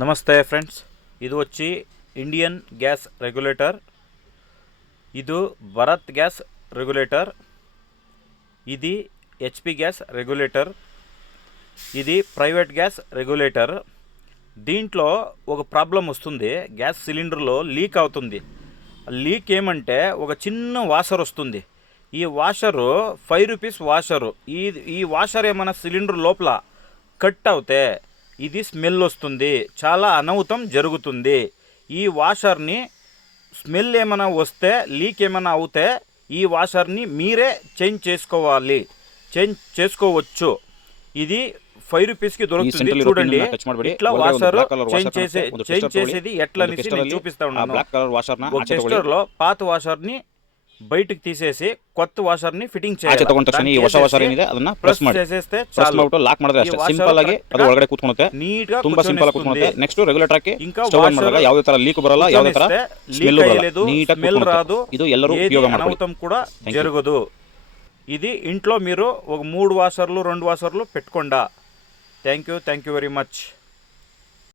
ನಮಸ್ತೆ ಫ್ರೆಂಡ್ಸ್, ಇದು వచ్చి ಇಂಡಿಯನ್ ಗ್ಯಾಸ್ ರೆಗ್ಯುಲೇಟರ್. ಇದು భారత్ గ్యాస్ రెగ్యులేటర్. ఇది హెచ్పి గ్యాస్ రెగ్యులేటర్. ఇది ప్రైవేట్ గ్యాస్ రెగ్యులేటర్. దీంట్లో ఒక ప్రాబ్లం వస్తుంది. గ్యాస్ సిలిండర్లో లీక్ అవుతుంది. లీక్ ఏమంటే ఒక చిన్న వాషర్ వస్తుంది. ఈ వాషరు 5 రూపీస్ వాషరు. ఈ వాషర్ ఏమైనా సిలిండర్ లోపల కట్ అవుతే ఇది స్మెల్ వస్తుంది, చాలా అనౌతం జరుగుతుంది. ఈ వాషర్ని స్మెల్ ఏమైనా వస్తే, లీక్ ఏమైనా అవుతే ఈ వాషర్ని మీరే చేంజ్ చేసుకోవచ్చు. ఇది 5 రూపీస్కి దొరుకుతుంది. చూడండి, ఇట్లా వాషర్ చేంజ్ చేసేది ఎట్లా అనేసి నేను చూపిస్తా ఉన్నాను. ఒక టెస్టర్లో పాత వాషర్ని బయటికి తీసేసి కొత్త వాషర్ని ఫిట్టింగ్ చేయాలి. ಸಿಂಪಲ್ ಆಗಿ ಅದು ಒಳಗಡೆ ಕೂತ್ಕೊಳ್ಳುತ್ತೆ, ತುಂಬಾ ಸಿಂಪಲ್ ಆಗಿ ಕೂತ್ಕೊಳ್ಳುತ್ತೆ. ನೆಕ್ಸ್ಟ್ ರೆಗ್ಯುಲೇಟರ್ ಗೆ ಸ್ಟವ್ ಆನ್ ಮಾಡಿದಾಗ ಯಾವುದೇ ತರ ಲೀಕ್ ಬರಲ್ಲ, ಯಾವುದೇ ತರ ಸ್ಮೆಲ್ ಬರಲ್ಲ, ನೀಟಾಗಿ ಕೂತ್ಕೊಳ್ಳುತ್ತೆ. ಇದು ಎಲ್ಲರೂ ಉಪಯೋಗ ಮಾಡ್ಕೊಳ್ಳಿ. కూడా జరగదు. ఇది ఇంట్లో మీరు ఒక 3 వాషర్లు 2 వాషర్లు పెట్టుకోండా. Thank you very much.